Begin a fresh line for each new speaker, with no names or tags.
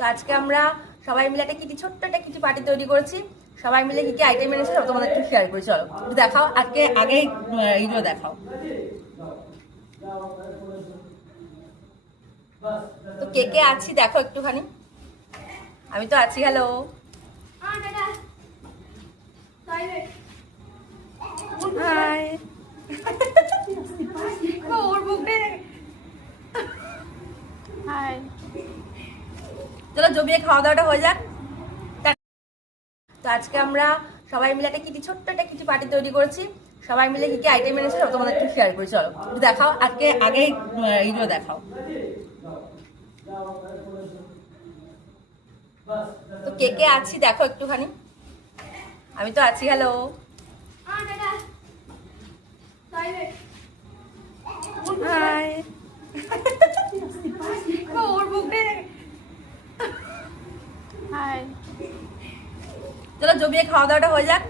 তো আজকে আমরা সবাই মিলে একটা কিটি, ছোট্ট একটা কিটি পার্টি তৈরি করেছি। সবাই মিলে কি কি আইটেম এনেছে সব তোমাদের একটু শেয়ার করি, চলো। একটু দেখাও, আজকে আগে এইগুলো দেখাও। তো কে কে আছি দেখো একটুখানি। আমি তো আছি হ্যালো হাই
হাই
চলো জমিয়ে খাওয়া দাওয়াটা হয়ে যাক। তো আজকে আমরা সবাই মিলে একটা কিটি ছোট্ট একটা কিটি পার্টি তৈরি করেছি। সবাই মিলে কি কি আইটেম এনেছে সব তোমাদের একটু শেয়ার করি চলো। দেখাও আজকে আগে এইগুলো দেখাও। তো কে কে আছি দেখো একটুখানি। আমি তো আছি হ্যালো হাই ওর বুকে
হাই
চলো জমিয়ে খাওয়া দাওয়াটা হয়ে যাক